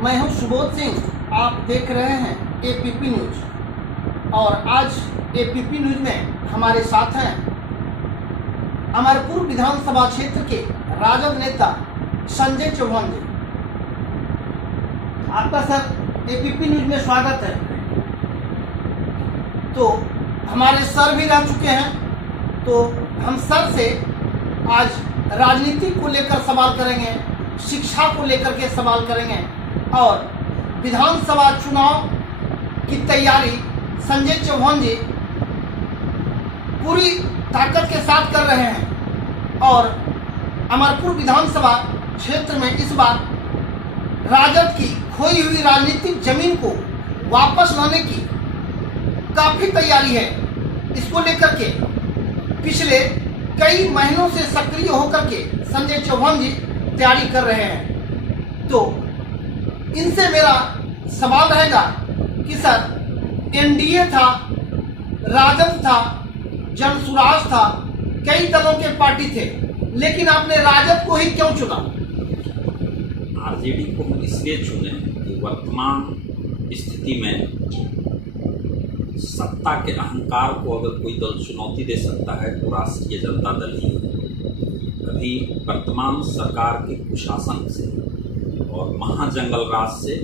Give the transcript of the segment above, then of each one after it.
मैं हूं सुबोध सिंह। आप देख रहे हैं एपीपी न्यूज और आज एपीपी न्यूज में हमारे साथ हैं अमरपुर विधानसभा क्षेत्र के राजद नेता संजय चौहान जी। आपका सर एपीपी न्यूज में स्वागत है। तो हमारे सर भी रह चुके हैं, तो हम सर से आज राजनीति को लेकर सवाल करेंगे, शिक्षा को लेकर के सवाल करेंगे और विधानसभा चुनाव की तैयारी संजय चौहान जी पूरी ताकत के साथ कर रहे हैं और अमरपुर विधानसभा क्षेत्र में इस बार राजद की खोई हुई राजनीतिक जमीन को वापस लाने की काफी तैयारी है। इसको लेकर के पिछले कई महीनों से सक्रिय होकर के संजय चौहान जी तैयारी कर रहे हैं। तो इनसे मेरा सवाल रहेगा कि सर एनडीए था, राजद था, जनसुराज था, कई दलों के पार्टी थे, लेकिन आपने राजद को ही क्यों चुना? आरजेडी को हम इसलिए चुने कि वर्तमान स्थिति में सत्ता के अहंकार को अगर कोई दल चुनौती दे सकता है तो राष्ट्रीय जनता दल ही है। अभी वर्तमान सरकार के कुशासन से और महाजंगल राज से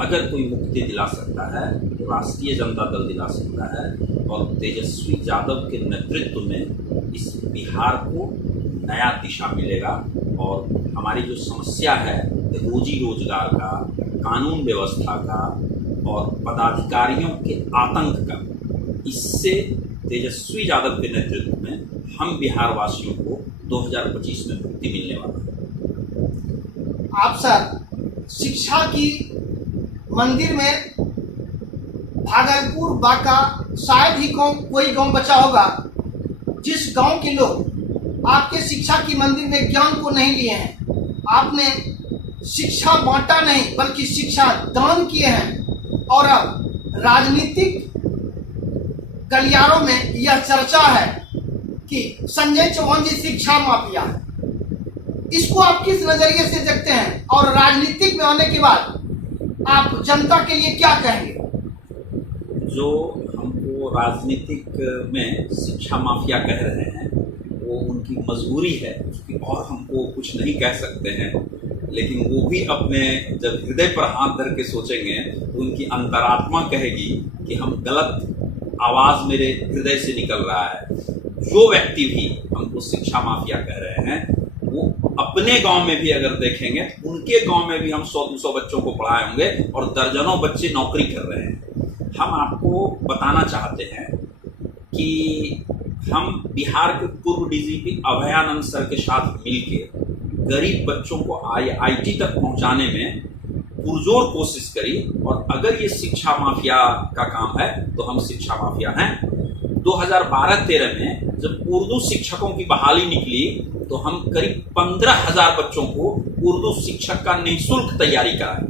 अगर कोई मुक्ति दिला सकता है तो राष्ट्रीय जनता दल दिला सकता है और तेजस्वी यादव के नेतृत्व में इस बिहार को नया दिशा मिलेगा और हमारी जो समस्या है रोजी रोजगार का, कानून व्यवस्था का और पदाधिकारियों के आतंक का, इससे तेजस्वी यादव के नेतृत्व में हम बिहार वासियों को 2025 में मुक्ति मिलने वाला है। आप सर शिक्षा की मंदिर में भागलपुर, बांका, शायद ही कोई गांव बचा होगा जिस गांव के लोग आपके शिक्षा की मंदिर में ज्ञान को नहीं लिए हैं। आपने शिक्षा बांटा नहीं बल्कि शिक्षा दान किए हैं और अब राजनीतिक गलियारों में यह चर्चा है कि संजय चौहान जी शिक्षा माफिया है। इसको आप किस नजरिए से देखते हैं और राजनीतिक में आने के बाद आप जनता के लिए क्या कहेंगे? जो हमको राजनीतिक में शिक्षा माफिया कह रहे हैं वो उनकी मजबूरी है और हमको कुछ नहीं कह सकते हैं, लेकिन वो भी अपने जब हृदय पर हाथ धर के सोचेंगे तो उनकी अंतरात्मा कहेगी कि हम गलत आवाज मेरे हृदय से निकल रहा है। जो व्यक्ति भी हमको शिक्षा माफिया कह रहे हैं वो अपने गांव में भी अगर देखेंगे उनके गांव में भी हम 100-200 बच्चों को पढ़ाए होंगे और दर्जनों बच्चे नौकरी कर रहे हैं। हम आपको बताना चाहते हैं कि हम बिहार के पूर्व डीजीपी अभयानंद सर के साथ मिलकर गरीब बच्चों को आईआईटी तक पहुंचाने में पुरजोर कोशिश करी और अगर ये शिक्षा माफिया का काम है तो हम शिक्षा माफिया हैं। 2012-13 में जब उर्दू शिक्षकों की बहाली निकली तो हम करीब 15,000 बच्चों को उर्दू शिक्षक का निःशुल्क तैयारी कराए।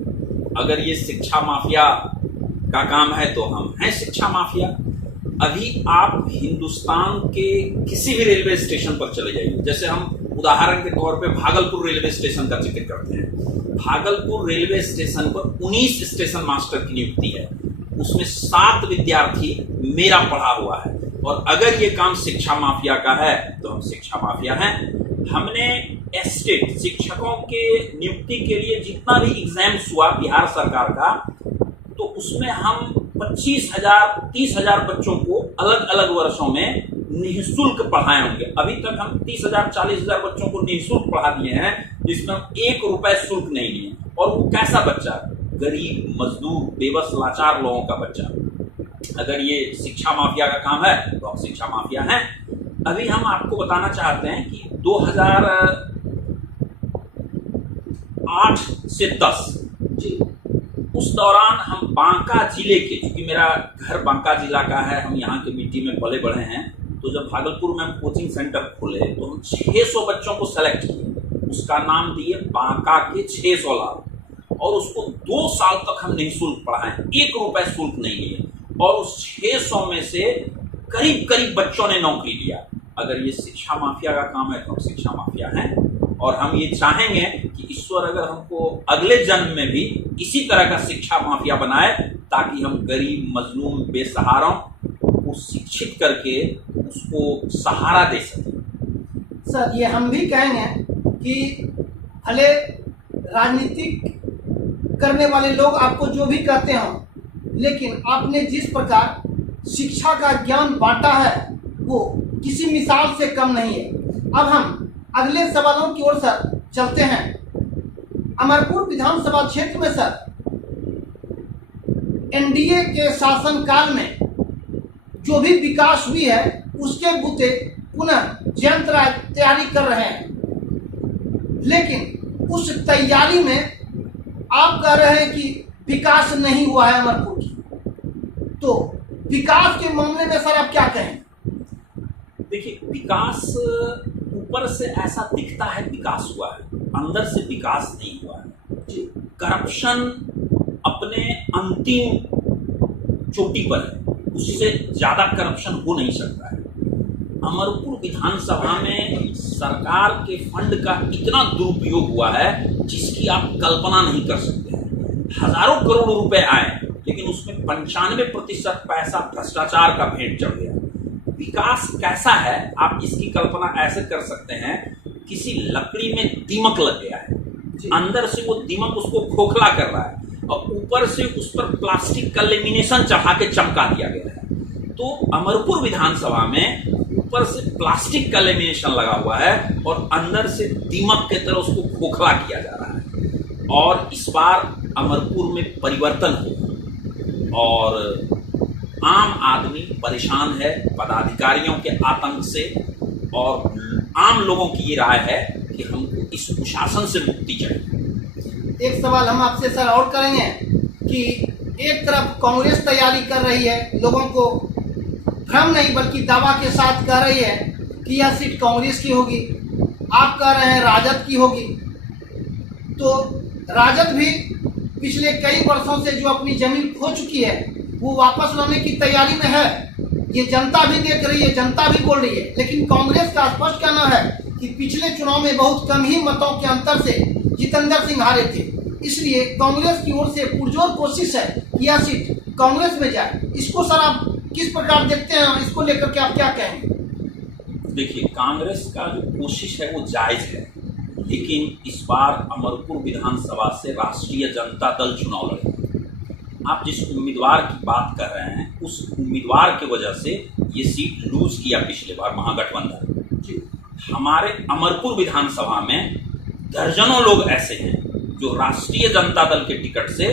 अगर ये शिक्षा माफिया का काम है तो हम हैं शिक्षा माफिया। अभी आप हिंदुस्तान के किसी भी रेलवे स्टेशन पर चले जाइए, जैसे हम उदाहरण के तौर पे भागलपुर रेलवे स्टेशन का जिक्र करते हैं। भागलपुर रेलवे स्टेशन पर 19 स्टेशन मास्टर की नियुक्ति है, उसमें 7 विद्यार्थी मेरा पढ़ा हुआ है और अगर ये काम शिक्षा माफिया का है तो हम शिक्षा माफिया हैं। हमने एस्टेट शिक्षकों के नियुक्ति के लिए जितना भी एग्जाम्स हुआ बिहार सरकार का, तो उसमें हम 25,000-30,000 बच्चों को अलग अलग वर्षों में निःशुल्क पढ़ाए होंगे। अभी तक हम 30,000-40,000 बच्चों को निःशुल्क पढ़ा दिए हैं जिसमें हम 1 रुपए शुल्क नहीं लिए। और वो कैसा बच्चा? गरीब, मजदूर, बेबस, लाचार लोगों का बच्चा। अगर ये शिक्षा माफिया का काम है तो हम शिक्षा माफिया हैं। अभी हम आपको बताना चाहते हैं कि 2008 से 10 जी उस दौरान हम बांका जिले के, क्योंकि मेरा घर बांका जिला का है, हम यहाँ के मिट्टी में पले बढ़े हैं, तो जब भागलपुर में हम कोचिंग सेंटर खोले तो हम 600 बच्चों को सेलेक्ट किए, उसका नाम दिए बांका के 600 लाल और उसको 2 साल तक हम निःशुल्क पढ़ाए, 1 रुपए शुल्क नहीं लिए और उस 600 में से करीब करीब बच्चों ने नौकरी लिया। अगर ये शिक्षा माफिया का काम है तो हम शिक्षा माफिया हैं और हम ये चाहेंगे कि ईश्वर अगर हमको अगले जन्म में भी इसी तरह का शिक्षा माफिया बनाए, ताकि हम गरीब मजलूम बेसहारों को शिक्षित करके उसको सहारा दे सकें। सर, ये हम भी कहेंगे कि भले राजनीतिक करने वाले लोग आपको जो भी कहते हो, लेकिन आपने जिस प्रकार शिक्षा का ज्ञान बांटा है वो किसी मिसाल से कम नहीं है। अब हम अगले सवालों की ओर सर चलते हैं। अमरपुर विधानसभा क्षेत्र में सर एनडीए के शासनकाल में जो भी विकास हुई है उसके बूते पुनः जयंत राय तैयारी कर रहे हैं, लेकिन उस तैयारी में आप कह रहे हैं कि विकास नहीं हुआ है अमरपुर की, तो विकास के मामले में सर आप क्या कहें? देखिए, विकास ऊपर से ऐसा दिखता है विकास हुआ है, अंदर से विकास नहीं हुआ है। करप्शन अपने अंतिम चोटी पर है, उससे ज्यादा करप्शन हो नहीं सकता है। अमरपुर विधानसभा में सरकार के फंड का इतना दुरुपयोग हुआ है जिसकी आप कल्पना नहीं कर सकते हैं। हजारों करोड़ रुपए आए, लेकिन उसमें 95% पैसा भ्रष्टाचार का भेंट चढ़ गया। विकास कैसा है आप इसकी कल्पना ऐसे कर सकते हैं, किसी लकड़ी में दीमक लग गया है, अंदर से वो दीमक उसको खोखला कर रहा है और ऊपर से उस पर प्लास्टिक का लेमिनेशन चढ़ा के चमका दिया गया है। तो अमरपुर विधानसभा में ऊपर से प्लास्टिक का लेमिनेशन लगा हुआ है और अंदर से दीमक के तरह उसको खोखला किया जा रहा है। और इस बार अमरपुर में परिवर्तन होगा और आम आदमी परेशान है पदाधिकारियों के आतंक से, और आम लोगों की ये राय है कि हमको इस कुशासन से मुक्ति चाहिए। एक सवाल हम आपसे सर और करेंगे कि एक तरफ कांग्रेस तैयारी कर रही है, लोगों को भ्रम नहीं बल्कि दावा के साथ कह रही है कि यह सीट कांग्रेस की होगी, आप कह रहे हैं राजद की होगी। तो राजद भी पिछले कई वर्षों से जो अपनी जमीन खो चुकी है वो वापस लाने की तैयारी में है, ये जनता भी देख रही है, जनता भी बोल रही है। लेकिन कांग्रेस का स्पष्ट कहना है कि पिछले चुनाव में बहुत कम ही मतों के अंतर से जितेंद्र सिंह हारे थे, इसलिए कांग्रेस की ओर से पुरजोर कोशिश है कि यह सीट कांग्रेस में जाए। इसको सर आप किस प्रकार देखते हैं, इसको लेकर के आप क्या कहेंगे? देखिए, कांग्रेस का जो कोशिश है वो जायज है, लेकिन इस बार अमरपुर विधानसभा से राष्ट्रीय जनता दल चुनाव लड़ेगा। आप जिस उम्मीदवार की बात कर रहे हैं उस उम्मीदवार की वजह से ये सीट लूज किया पिछले बार महागठबंधन। हमारे अमरपुर विधानसभा में दर्जनों लोग ऐसे हैं जो राष्ट्रीय जनता दल के टिकट से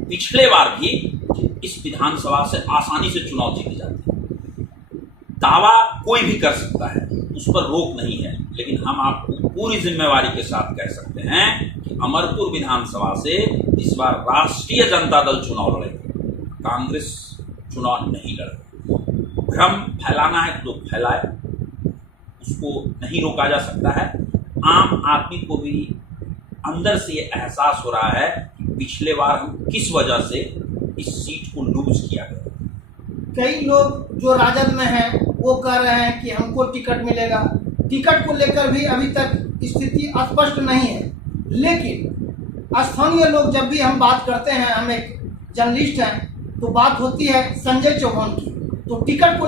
पिछले बार भी इस विधानसभा से आसानी से चुनाव जीते जाते हैं। दावा कोई भी कर सकता है, उस पर रोक नहीं है, लेकिन हम आपको पूरी जिम्मेवारी के साथ कह सकते हैं कि अमरपुर विधानसभा से इस बार राष्ट्रीय जनता दल चुनाव लड़ेगा, कांग्रेस चुनाव नहीं लड़ेगा। भ्रम फैलाना है तो फैलाए, उसको नहीं रोका जा सकता है। आम आदमी को भी अंदर से ये एहसास हो रहा है कि पिछले बार हम किस वजह से इस सीट को लूज किया गया। कई लोग जो राजद में हैं वो कह रहे हैं कि हमको टिकट मिलेगा, टिकट को लेकर भी अभी तक स्थिति स्पष्ट नहीं है। लेकिन स्थानीय लोग जब भी हम बात करते हैं, हम एक जर्नलिस्ट हैं, तो बात होती है संजय चौहान की, तो टिकट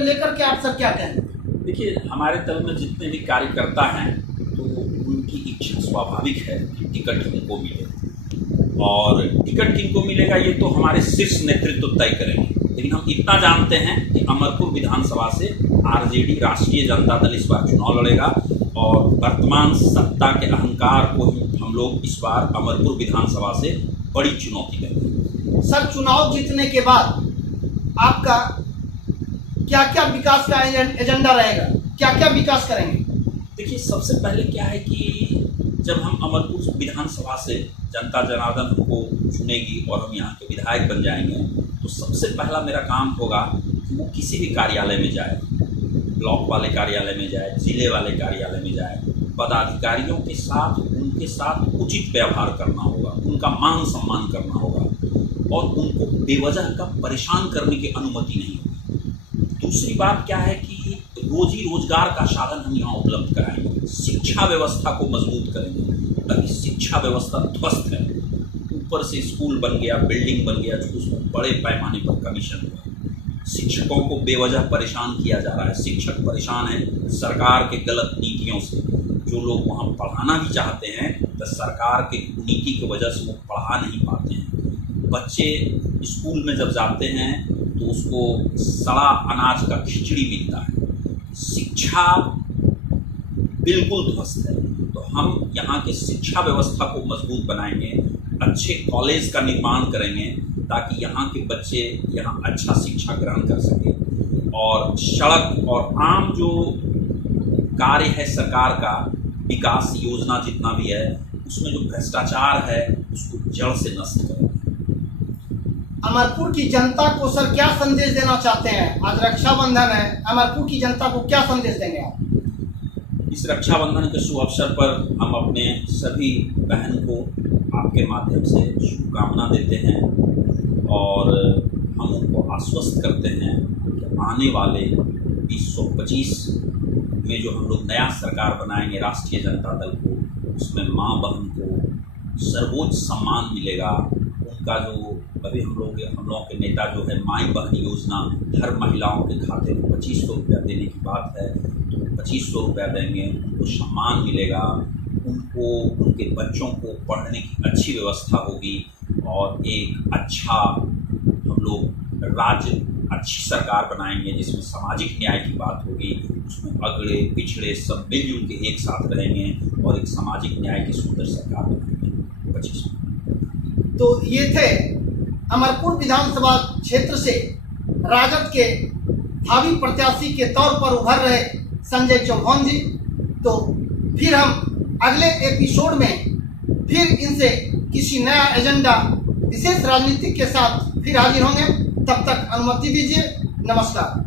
लेकर के आप सब क्या कहें? देखिए, हमारे दल में जितने भी कार्यकर्ता हैं तो उनकी इच्छा स्वाभाविक है कि टिकट किनको मिले, और टिकट किनको मिलेगा ये तो हमारे शीर्ष नेतृत्व तय करेंगे। लेकिन हम इतना जानते हैं कि अमरपुर विधानसभा से आरजेडी राष्ट्रीय जनता दल इस बार चुनाव लड़ेगा, और वर्तमान सत्ता के अहंकार को हम लोग इस बार अमरपुर विधानसभा से बड़ी चुनौती देंगे। सर, चुनाव जीतने के बाद आपका क्या क्या विकास का एजेंडा रहेगा, क्या क्या विकास करेंगे? देखिए, सबसे पहले क्या है कि जब हम अमरपुर विधानसभा से जनता जनार्दन को चुनेगी और हम यहाँ के विधायक बन जाएंगे, तो सबसे पहला मेरा काम होगा कि वो किसी भी कार्यालय में जाए, ब्लॉक वाले कार्यालय में जाए, जिले वाले कार्यालय में जाए, पदाधिकारियों के साथ उनके साथ उचित व्यवहार करना होगा, उनका मान सम्मान करना होगा और उनको बेवजह का परेशान करने की अनुमति नहीं होगी। दूसरी बात क्या है कि रोजी रोजगार का साधन हम यहाँ उपलब्ध कराएंगे, शिक्षा व्यवस्था को मजबूत करेंगे। अभी शिक्षा व्यवस्था ध्वस्त है, ऊपर से स्कूल बन गया, बिल्डिंग बन गया, जो उसमें बड़े पैमाने पर कमीशन हुआ। शिक्षकों को बेवजह परेशान किया जा रहा है, शिक्षक परेशान है सरकार के गलत नीतियों से। जो लोग वहाँ पढ़ाना भी चाहते हैं तो सरकार के नीति की वजह से वो पढ़ा नहीं पाते हैं। बच्चे स्कूल में जब जाते हैं तो उसको सड़ा अनाज का खिचड़ी मिलता है। शिक्षा बिल्कुल ध्वस्त है। तो हम यहाँ के शिक्षा व्यवस्था को मजबूत बनाएंगे, अच्छे कॉलेज का निर्माण करेंगे ताकि यहाँ के बच्चे यहाँ अच्छा शिक्षा ग्रहण कर सकें। और सड़क और आम जो कार्य है सरकार का, विकास योजना जितना भी है, उसमें जो भ्रष्टाचार है उसको जड़ से नष्ट करेंगे। अमरपुर की जनता को सर क्या संदेश देना चाहते हैं? आज रक्षाबंधन है, अमरपुर की जनता को क्या संदेश देंगे आप? इस रक्षाबंधन के शुभ अवसर पर हम अपने सभी बहन को आपके माध्यम से शुभकामना देते हैं और हम उनको आश्वस्त करते हैं कि आने वाले 2025 में जो हम लोग नया सरकार बनाएंगे राष्ट्रीय जनता दल को, उसमें माँ बहन को सर्वोच्च सम्मान मिलेगा। उनका जो अभी हम लोगों के नेता जो है माई बहन योजना, हर महिलाओं के खाते में 2500 रुपया देने की बात है, तो 2500 रुपया देंगे, उनको सम्मान मिलेगा, उनको उनके बच्चों को पढ़ने की अच्छी व्यवस्था होगी और एक अच्छा हम लोग राज्य अच्छी सरकार बनाएंगे जिसमें सामाजिक न्याय की बात होगी, उसमें अगड़े पिछड़े सब मिलजुल के एक साथ रहेंगे और एक सामाजिक न्याय की सुंदर सरकार बनाएंगे 25 में। तो ये थे अमरपुर विधानसभा क्षेत्र से राजद के भावी प्रत्याशी के तौर पर उभर रहे संजय चौहान जी। तो फिर हम अगले एपिसोड में फिर इनसे किसी नया एजेंडा विशेष राजनीति के साथ फिर हाजिर होंगे। तब तक अनुमति दीजिए। नमस्कार।